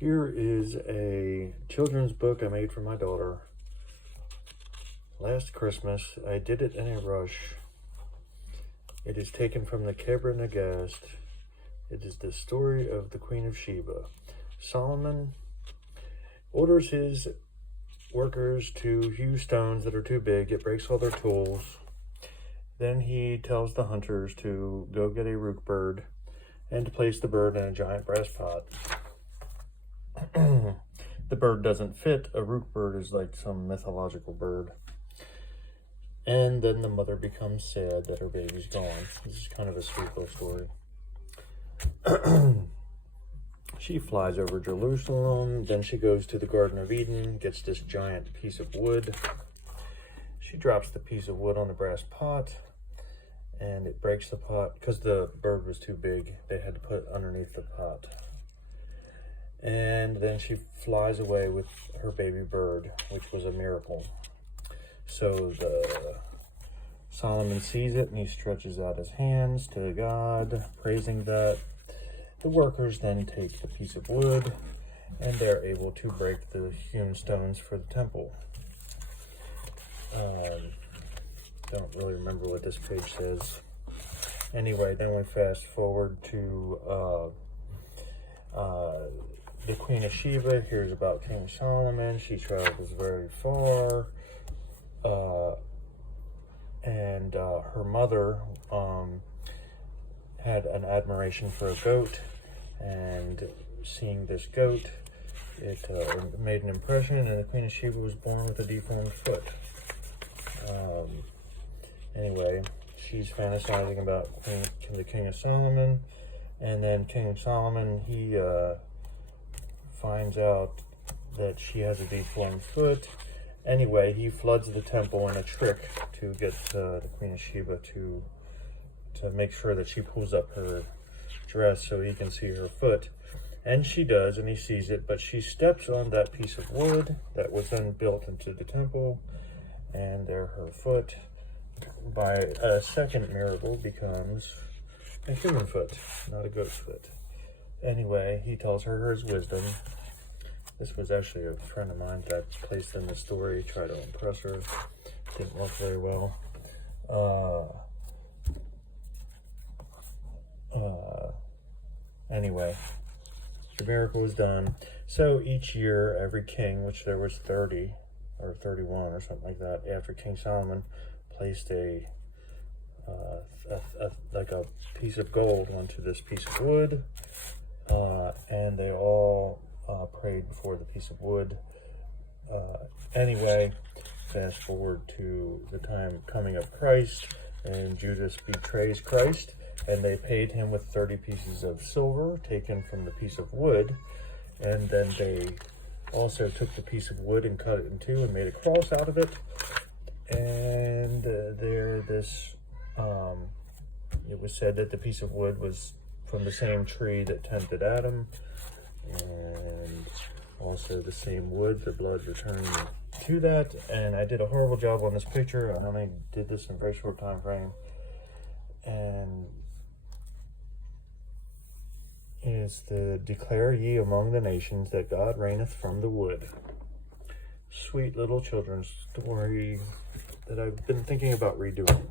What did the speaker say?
Here is a children's book I made for my daughter last Christmas. I did it in a rush. It is taken from the Kebra Nagast. It is the story of the Queen of Sheba. Solomon orders his workers to hew stones that are too big. It breaks all their tools. Then he tells the hunters to go get a rook bird and to place the bird in a giant brass pot. The bird doesn't fit. A rook bird is like some mythological bird. And then the mother becomes sad that her baby's gone. This is kind of a sweet little story. She flies over Jerusalem. Then she goes to the Garden of Eden, gets this giant piece of wood. She drops the piece of wood on the brass pot, and it breaks the pot because the bird was too big. They had to put it underneath the pot. And then she flies away with her baby bird, which was a miracle. So Solomon sees it and he stretches out his hands to God, praising that. The workers then take the piece of wood and they're able to break the hewn stones for the temple. Don't really remember what this page says. Anyway, then we fast forward to the Queen of Sheba hears about King Solomon. She travels very far. And her mother had an admiration for a goat. And seeing this goat, it made an impression. And the Queen of Sheba was born with a deformed foot. Anyway, she's fantasizing about the King of Solomon. And then King Solomon, he finds out that she has a deformed foot. Anyway, he floods the temple in a trick to get the Queen of Sheba to make sure that she pulls up her dress so he can see her foot. And she does, and he sees it, but she steps on that piece of wood that was then built into the temple, and there her foot, by a second miracle, becomes a human foot, not a goat's foot. Anyway, he tells her his wisdom. This was actually a friend of mine that I placed in the story, tried to impress her. Didn't work very well. Anyway, the miracle was done. So each year, every king, which there was 30 or 31 or something like that, after King Solomon placed like a piece of gold onto this piece of wood, and they all prayed before the piece of wood. Anyway, fast forward to the time coming of Christ, and Judas betrays Christ, and they paid him with 30 pieces of silver taken from the piece of wood, and then they also took the piece of wood and cut it in two and made a cross out of it. And it was said that the piece of wood was from the same tree that tempted Adam, and also the same wood, the blood returning to that. And I did a horrible job on this picture. I only did this in a very short time frame. And it's the declare ye among the nations that God reigneth from the wood. Sweet little children's story that I've been thinking about redoing.